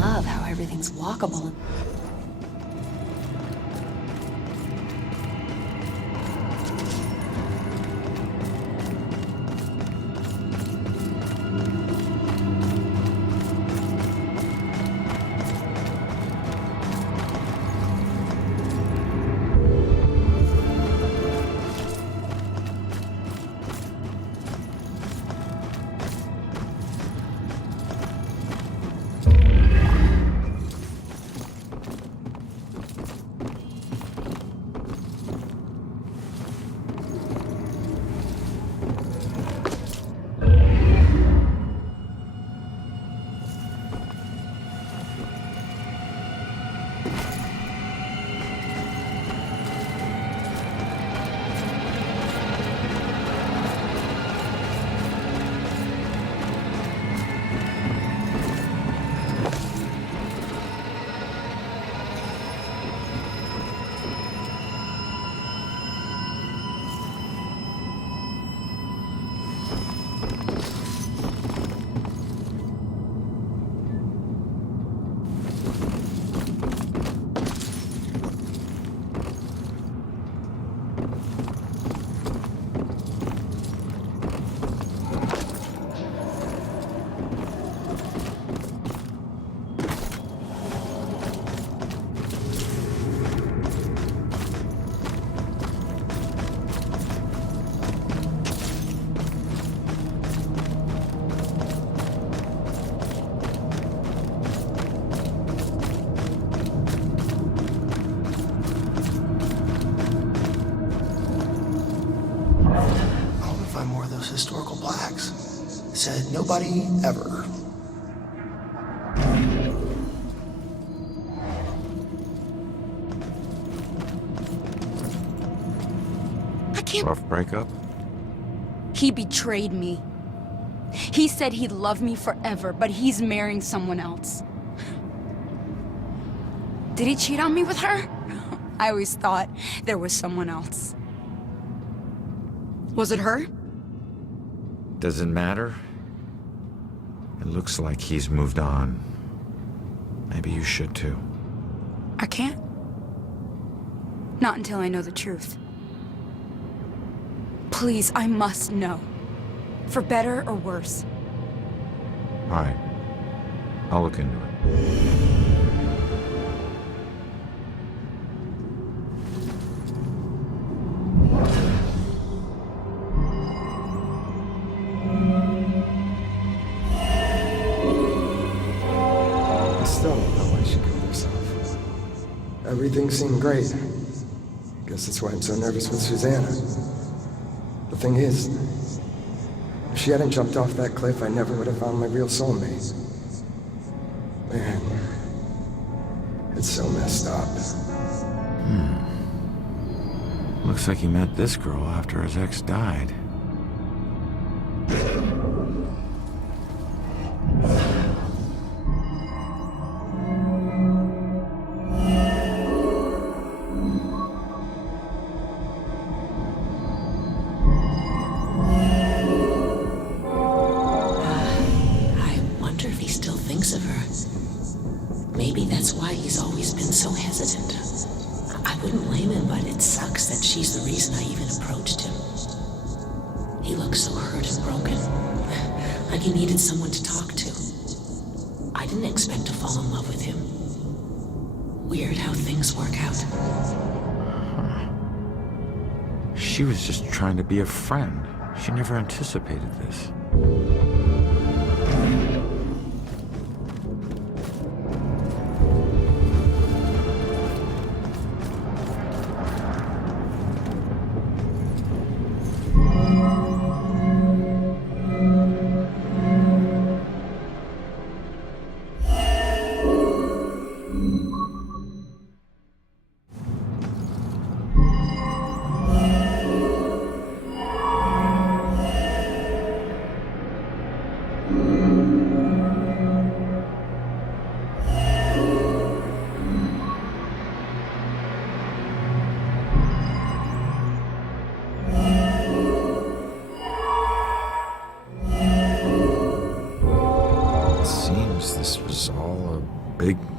Love how everything's walkable. Historical plaques. Said nobody ever. I can't. Rough breakup? He betrayed me. He said he'd love me forever, but he's marrying someone else. Did he cheat on me with her? I always thought there was someone else. Was it her? Does it matter? It looks like he's moved on. Maybe you should too. I can't. Not until I know the truth. Please, I must know. For better or worse. All right. I'll look into it. Still don't know why she killed herself. Everything seemed great. Guess that's why I'm so nervous with Susanna. The thing is, if she hadn't jumped off that cliff, I never would have found my real soulmate. Man, it's so messed up. Looks like he met this girl after his ex died. Maybe that's why he's always been so hesitant. I wouldn't blame him, but it sucks that she's the reason I even approached him. He looks so hurt and broken, like he needed someone to talk to. I didn't expect to fall in love with him. Weird how things work out. She was just trying to be a friend. She never anticipated this.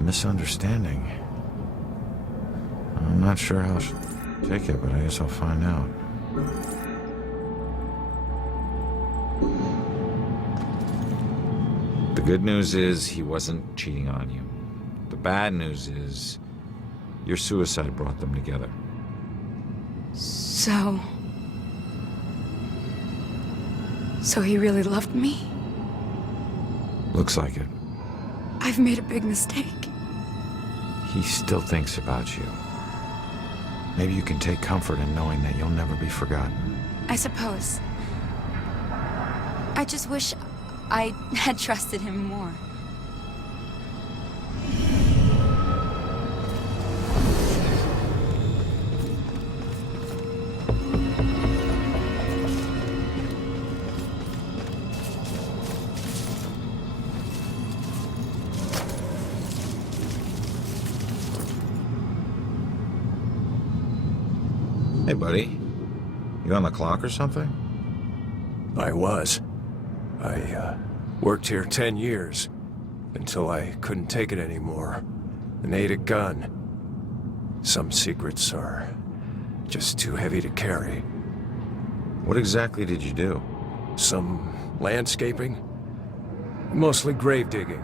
misunderstanding. I'm not sure how I should take it, but I guess I'll find out. The good news is he wasn't cheating on you. The bad news is your suicide brought them together. So he really loved me? Looks like it. I've made a big mistake. He still thinks about you. Maybe you can take comfort in knowing that you'll never be forgotten. I suppose. I just wish I had trusted him more. Hey, buddy. You on the clock or something? I was. I worked here 10 years, until I couldn't take it anymore, and ate a gun. Some secrets are just too heavy to carry. What exactly did you do? Some landscaping, mostly grave digging.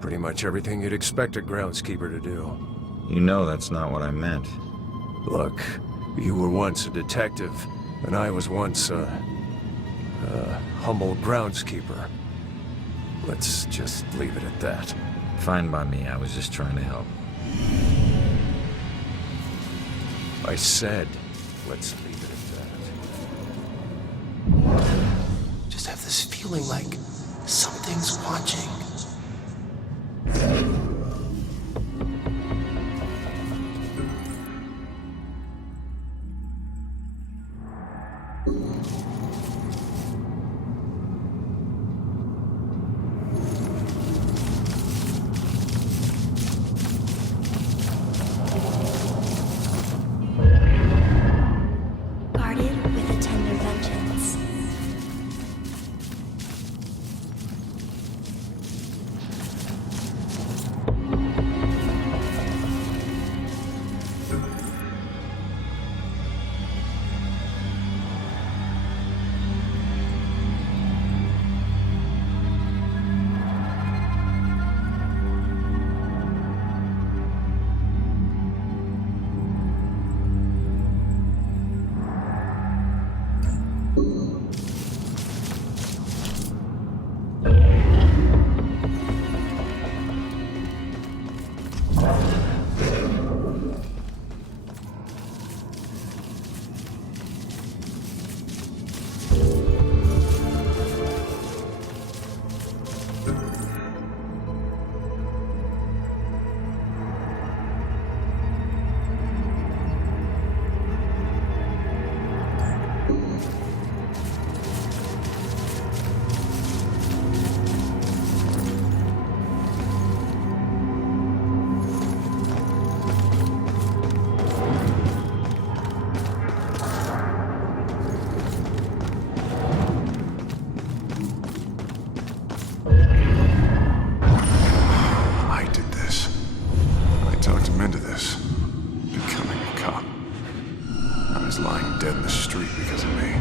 Pretty much everything you'd expect a groundskeeper to do. You know that's not what I meant. Look, you were once a detective, and I was once a humble groundskeeper. Let's just leave it at that. Fine by me, I was just trying to help. I said, let's leave it at that. Just have this feeling like something's watching. Guarded with a tender vengeance. Lying dead in the street because of me.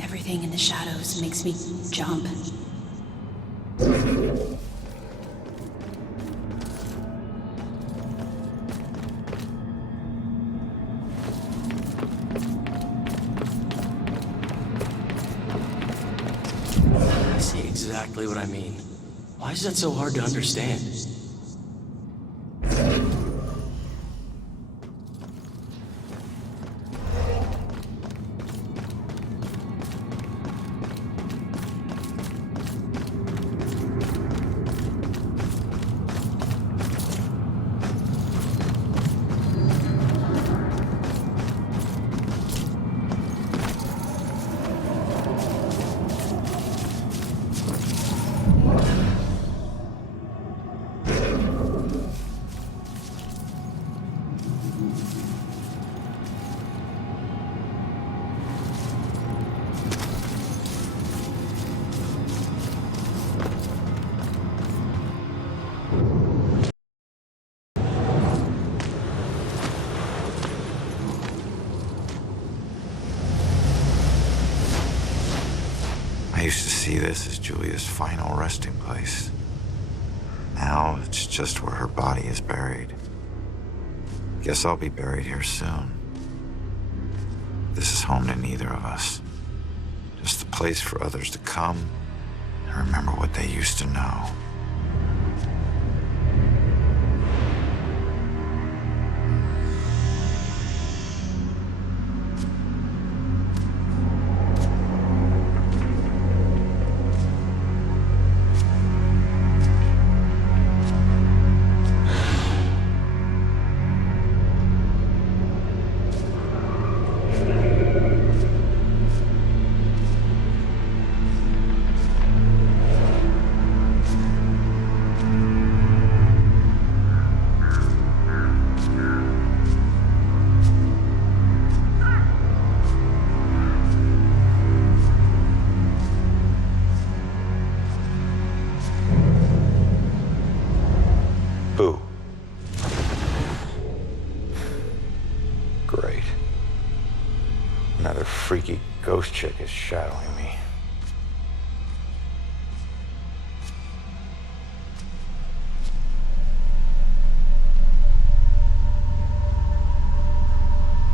Everything in the shadows makes me jump. I see exactly what I mean. Why is that so hard to understand? I used to see this as Julia's final resting place. Now it's just where her body is buried. Guess I'll be buried here soon. This is home to neither of us. Just a place for others to come and remember what they used to know. Boo. Great. Another freaky ghost chick is shadowing me.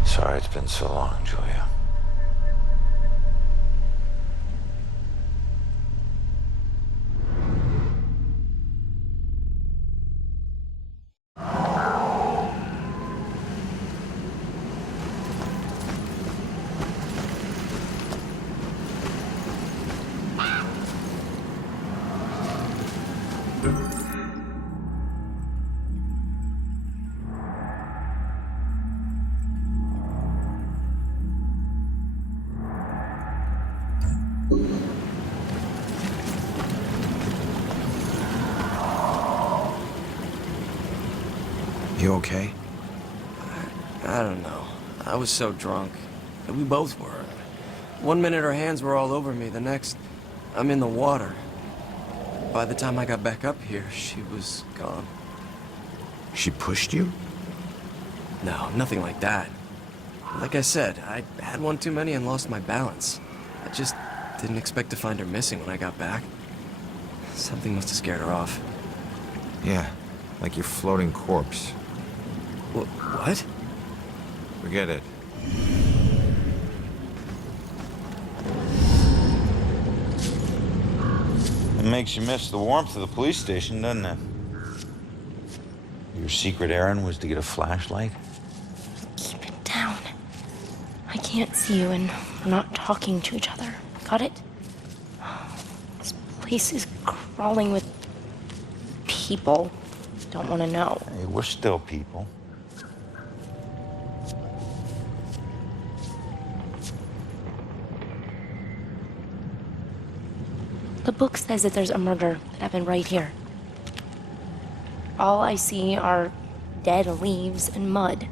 Sorry it's been so long, Julia. You okay? I don't know. I was so drunk. We both were. One minute her hands were all over me, the next, I'm in the water. By the time I got back up here, she was gone. She pushed you? No, nothing like that. Like I said, I had one too many and lost my balance. I just didn't expect to find her missing when I got back. Something must have scared her off. Yeah, like your floating corpse. What? Forget it. It makes you miss the warmth of the police station, doesn't it? Your secret errand was to get a flashlight? Keep it down. I can't see you and we're not talking to each other. Got it? This place is crawling with people. Don't want to know. Hey, we're still people. The book says that there's a murder that happened right here. All I see are dead leaves and mud.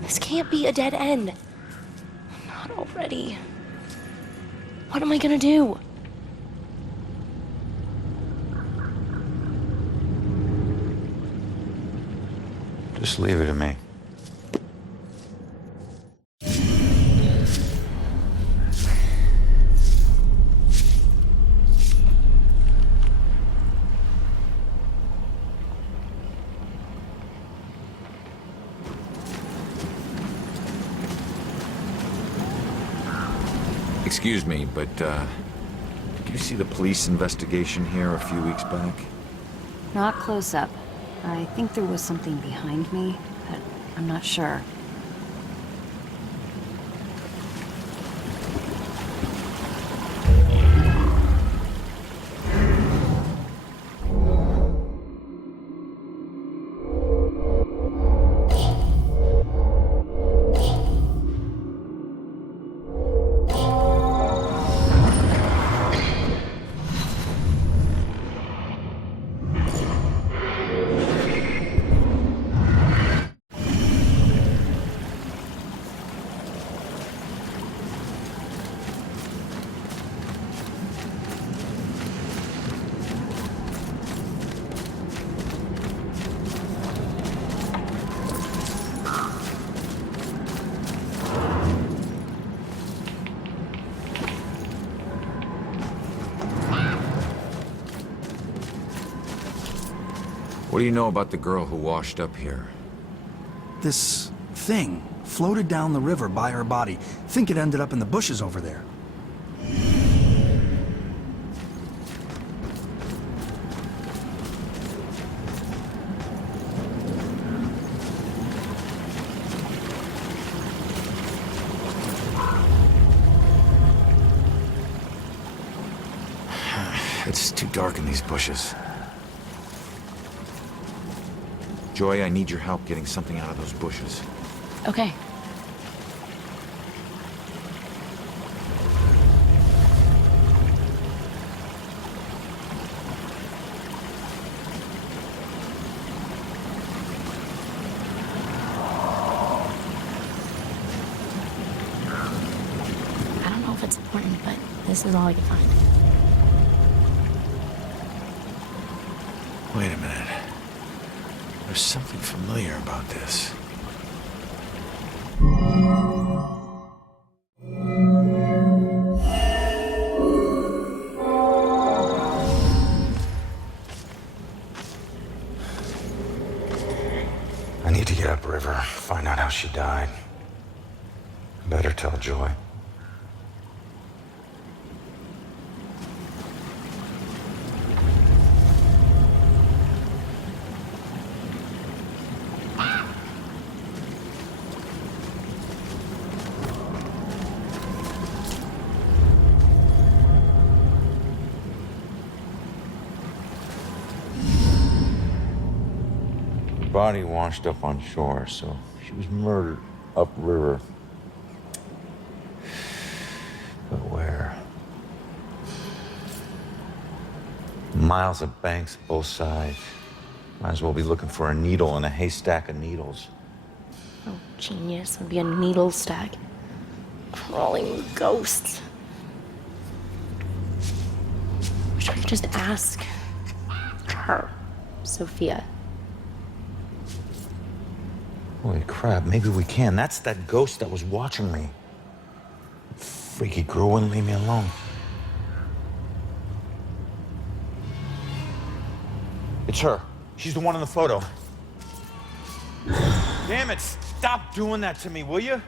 This can't be a dead end. Not already. What am I gonna do? Just leave it to me. Excuse me, but, did you see the police investigation here a few weeks back? Not close up. I think there was something behind me, but I'm not sure. What do you know about the girl who washed up here? This thing floated down the river by her body. Think it ended up in the bushes over there. It's too dark in these bushes. Joy, I need your help getting something out of those bushes. Okay. I don't know if it's important, but this is all I can find. Wait a minute. There's something familiar about this. I need to get upriver, find out how she died. Better tell Joy. Body washed up on shore, so she was murdered upriver. But where? Miles of banks both sides. Might as well be looking for a needle in a haystack of needles. Oh, genius. Would be a needle stack. Crawling with ghosts. Wish I could just ask her, Sophia. Holy crap, maybe we can. That's that ghost that was watching me. Freaky girl wouldn't leave me alone. It's her. She's the one in the photo. Damn it, stop doing that to me, will you?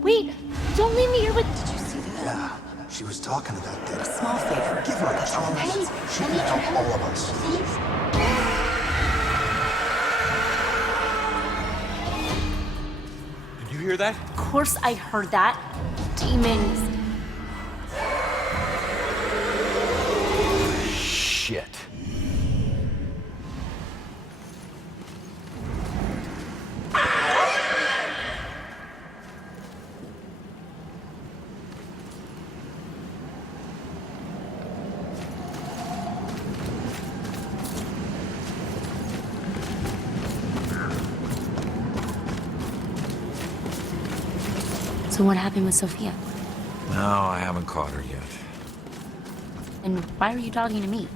Wait, don't leave me here with... Did you see that? Yeah, she was talking to that dead. Small favor. Give her a chance. She can help all of us. Did you hear that? Of course I heard that. Demons. Shit. So what happened with Sophia? No, I haven't caught her yet. And why are you talking to me?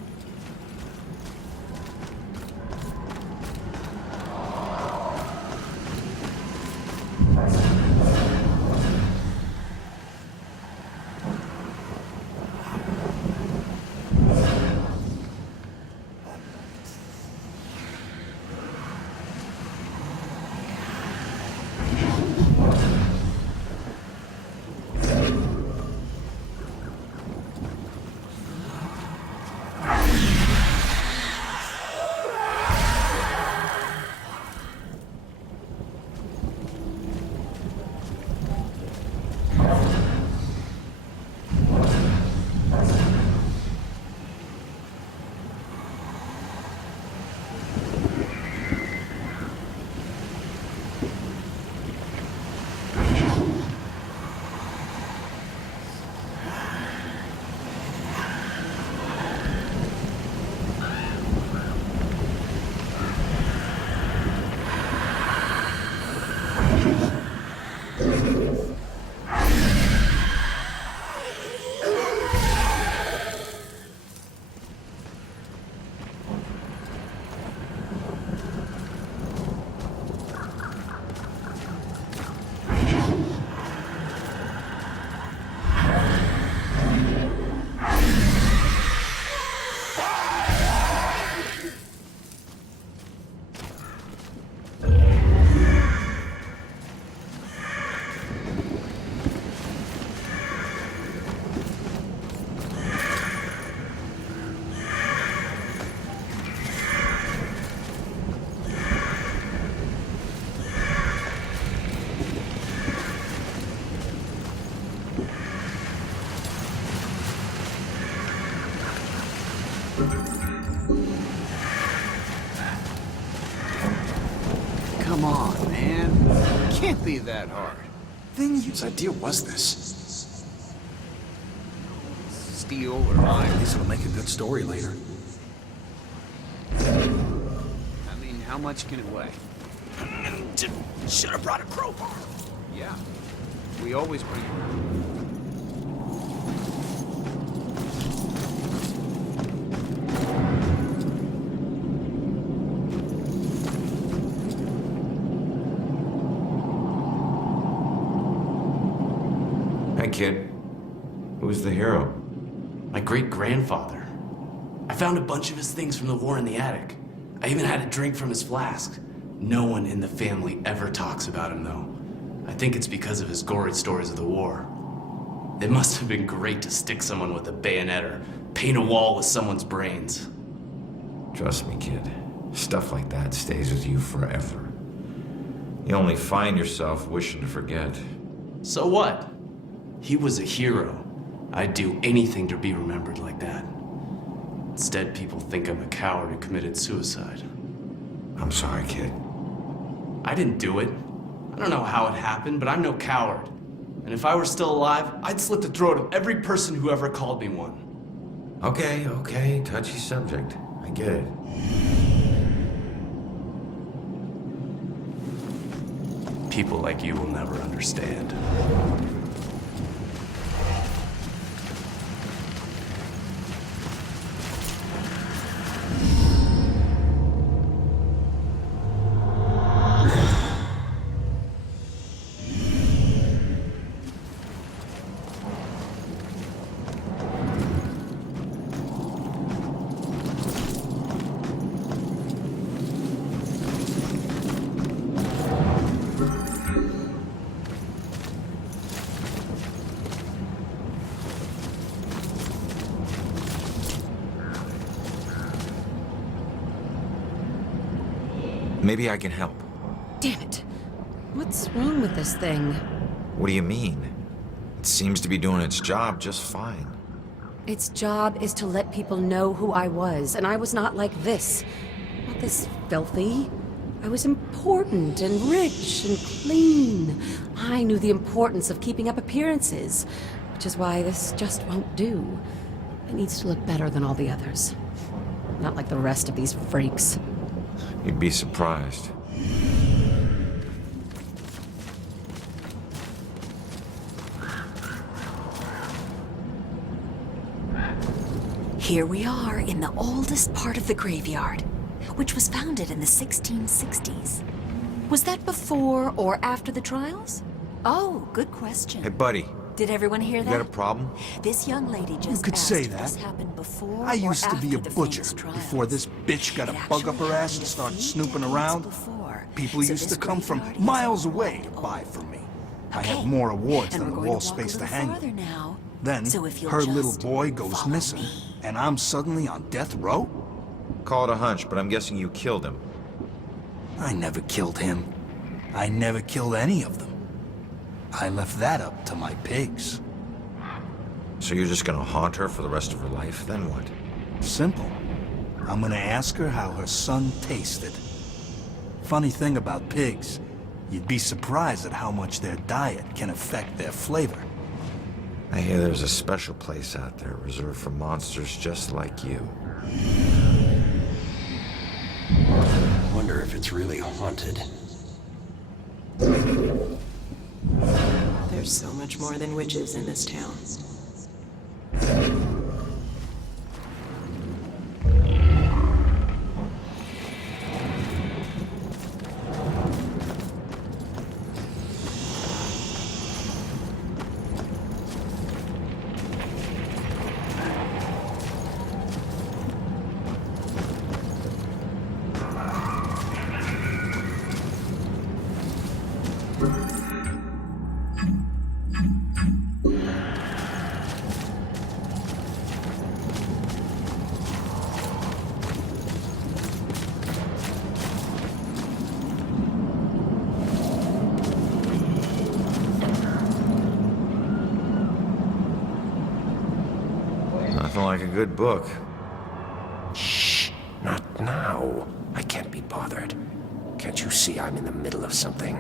Come on, man. Can't be that hard. Thing you... Whose idea was this? Steel or At iron. least it'll make a good story later. I mean, how much can it weigh? Should have brought a crowbar. Yeah. We always bring it around. Hey, kid. Who's the hero? My great-grandfather. I found a bunch of his things from the war in the attic. I even had a drink from his flask. No one in the family ever talks about him, though. I think it's because of his gory stories of the war. It must have been great to stick someone with a bayonet or paint a wall with someone's brains. Trust me, kid. Stuff like that stays with you forever. You only find yourself wishing to forget. So what? He was a hero. I'd do anything to be remembered like that. Instead, people think I'm a coward who committed suicide. I'm sorry, kid. I didn't do it. I don't know how it happened, but I'm no coward. And if I were still alive, I'd slit the throat of every person who ever called me one. Okay, touchy subject. I get it. People like you will never understand. Maybe I can help. Damn it. What's wrong with this thing? What do you mean? It seems to be doing its job just fine. Its job is to let people know who I was, and I was not like this. Not this filthy. I was important and rich and clean. I knew the importance of keeping up appearances, which is why this just won't do. It needs to look better than all the others. Not like the rest of these freaks. You'd be surprised. Here we are in the oldest part of the graveyard, which was founded in the 1660s. Was that before or after the trials? Oh, good question. Hey, buddy. Did everyone hear that? You got a problem? This young lady just could asked say if that. this happened before I used or to be a after the butcher famous trials. before this bitch got a It bug up actually her ass and happened a started few snooping decades around. before. People So used this to come from graveyard is miles quite away to old. buy from me. I Okay. have more awards And than we're the going wall to walk space a to little hang farther them. now. Then, So if you'll her little just boy goes follow missing, me. and I'm suddenly on death row? Call it a hunch, but I'm guessing you killed him. I never killed him. I never killed any of them. I left that up to my pigs. So you're just gonna haunt her for the rest of her life? Then what? Simple. I'm gonna ask her how her son tasted. Funny thing about pigs, you'd be surprised at how much their diet can affect their flavor. I hear there's a special place out there reserved for monsters just like you. Wonder if it's really haunted. There's so much more than witches in this town. Nothing like a good book. Shh, not now. I can't be bothered. Can't you see I'm in the middle of something?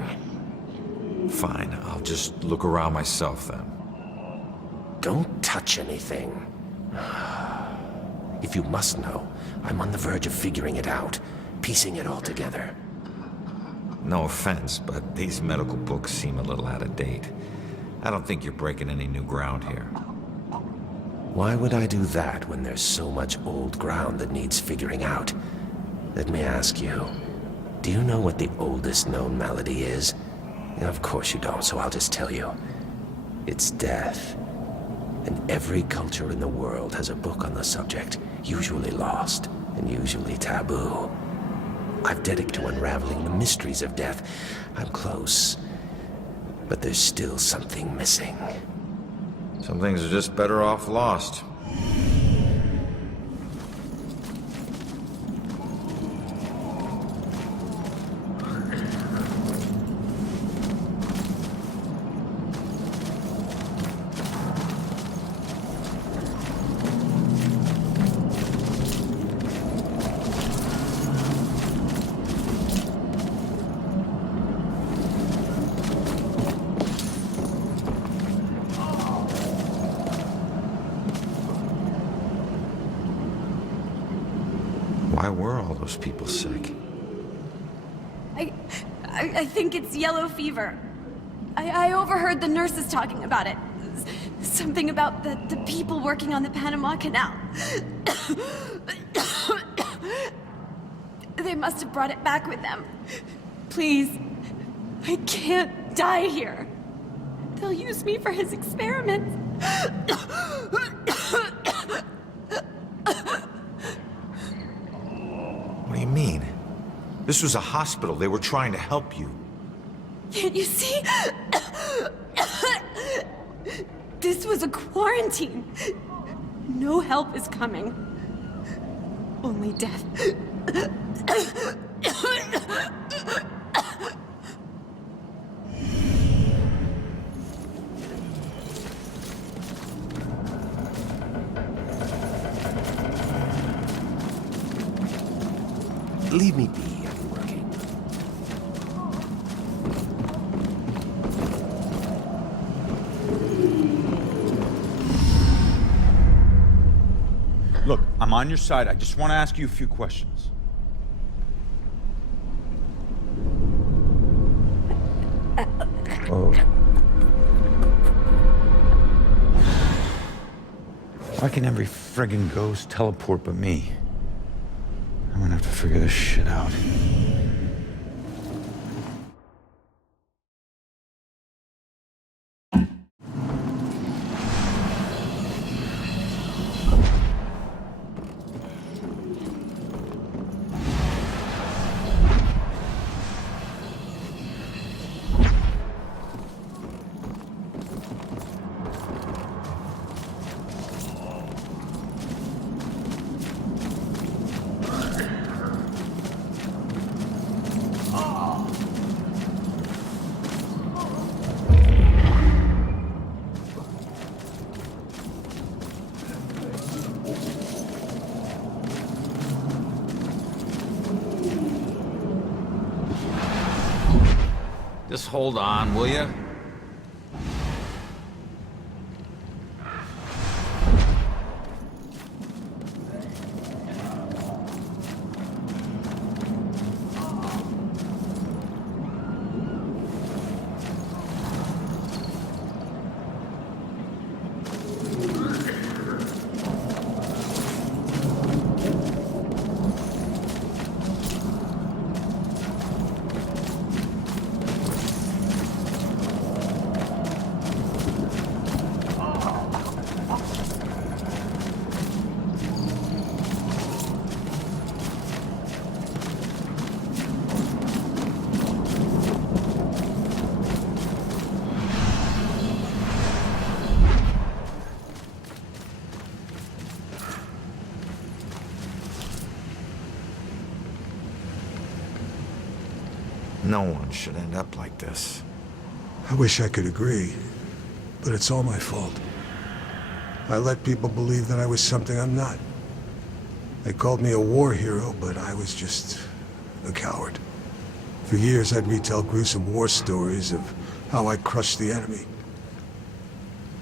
Fine, I'll just look around myself then. Don't touch anything. If you must know, I'm on the verge of figuring it out, piecing it all together. No offense, but these medical books seem a little out of date. I don't think you're breaking any new ground here. Why would I do that when there's so much old ground that needs figuring out? Let me ask you, do you know what the oldest known malady is? Of course you don't, so I'll just tell you. It's death. And every culture in the world has a book on the subject, usually lost and usually taboo. I've dedicated to unraveling the mysteries of death. I'm close, but there's still something missing. Some things are just better off lost. Why were all those people sick? I think it's yellow fever. I overheard the nurses talking about it. Something about the people working on the Panama Canal. They must have brought it back with them. Please, I can't die here. They'll use me for his experiments. What do you mean? This was a hospital. They were trying to help you. Can't you see? This was a quarantine. No help is coming. Only death. Leave me be. I'm working. Look, I'm on your side. I just want to ask you a few questions. Oh. Why can every friggin' ghost teleport but me? I'm gonna have to figure this shit out. Just hold on, will you? No one should end up like this. I wish I could agree, but it's all my fault. I let people believe that I was something I'm not. They called me a war hero, but I was just a coward. For years, I'd retell gruesome war stories of how I crushed the enemy.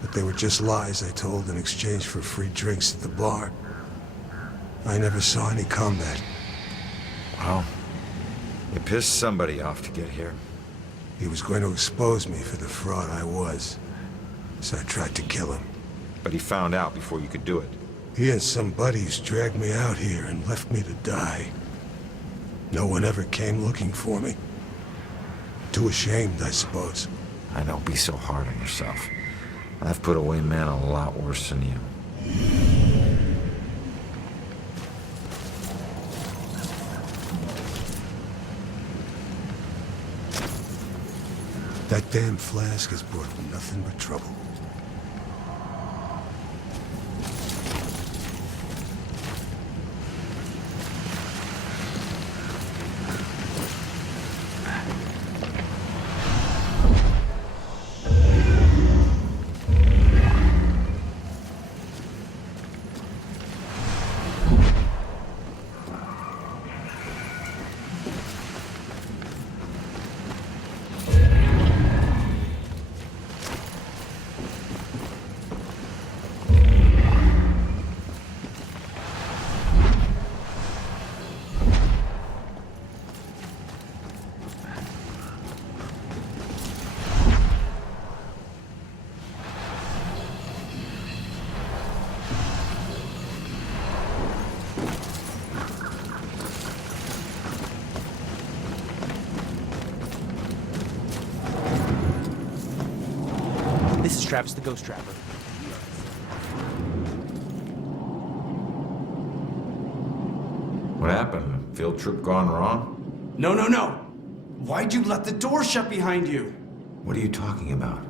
But they were just lies I told in exchange for free drinks at the bar. I never saw any combat. Well, you pissed somebody off to get here. He was going to expose me for the fraud I was, so I tried to kill him. But he found out before you could do it. He and some buddies dragged me out here and left me to die. No one ever came looking for me. Too ashamed, I suppose. I know, be so hard on yourself. I've put away men a lot worse than you. That damn flask has brought nothing but trouble. This is Travis the Ghost Trapper. What happened? Field trip gone wrong? No, no, no! Why'd you let the door shut behind you? What are you talking about?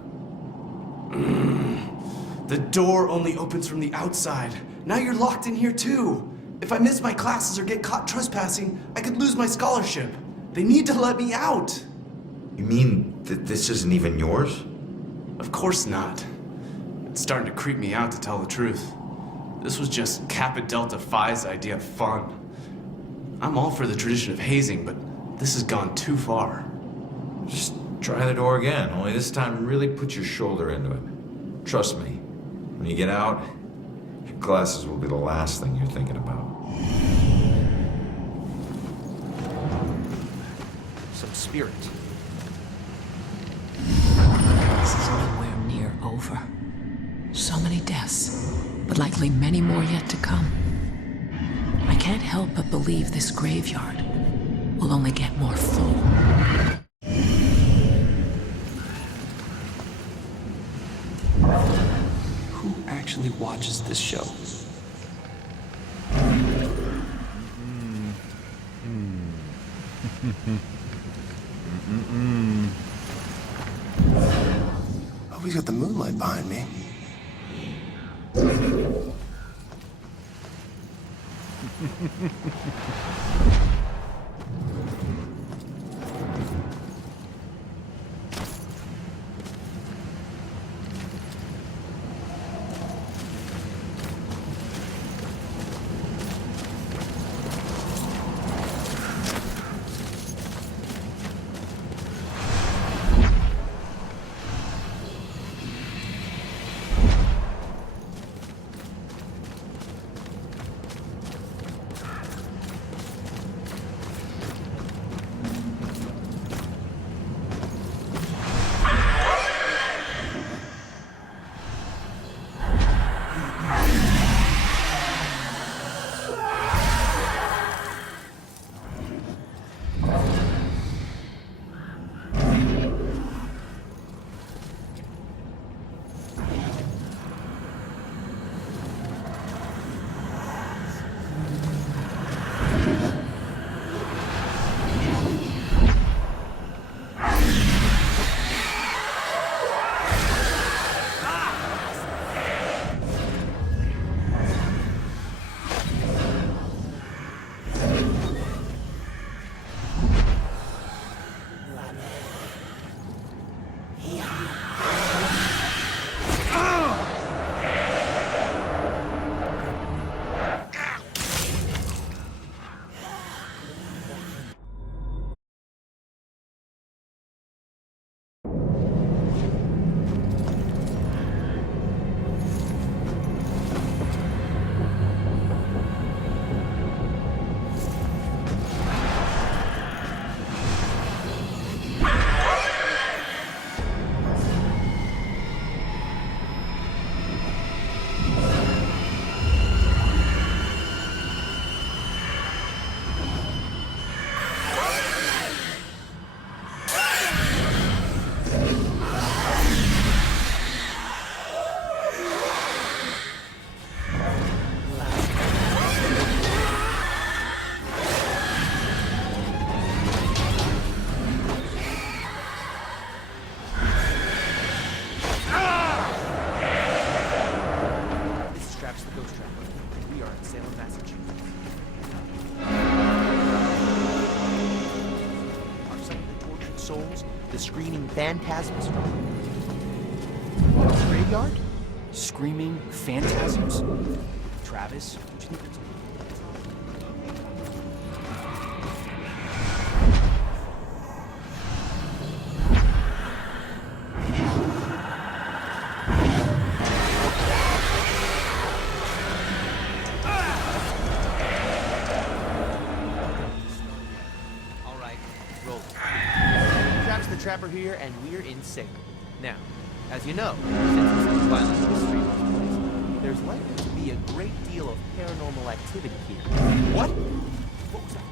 The door only opens from the outside. Now you're locked in here too. If I miss my classes or get caught trespassing, I could lose my scholarship. They need to let me out. You mean that this isn't even yours? Of course not. It's starting to creep me out, to tell the truth. This was just Kappa Delta Phi's idea of fun. I'm all for the tradition of hazing, but this has gone too far. Just try the door again, only this time really put your shoulder into it. Trust me, when you get out, your classes will be the last thing you're thinking about. Some spirit. This is nowhere near over. So many deaths, but likely many more yet to come. I can't help but believe this graveyard will only get more full. Who actually watches this show? Oh, he's got the moonlight behind me. souls the screaming phantasms from? Graveyard? Screaming phantasms? Travis, don't you think that's... Trapper here, and we're in sync. Now, as you know, since this violent history of this place, there's likely to be a great deal of paranormal activity here. What? What was that?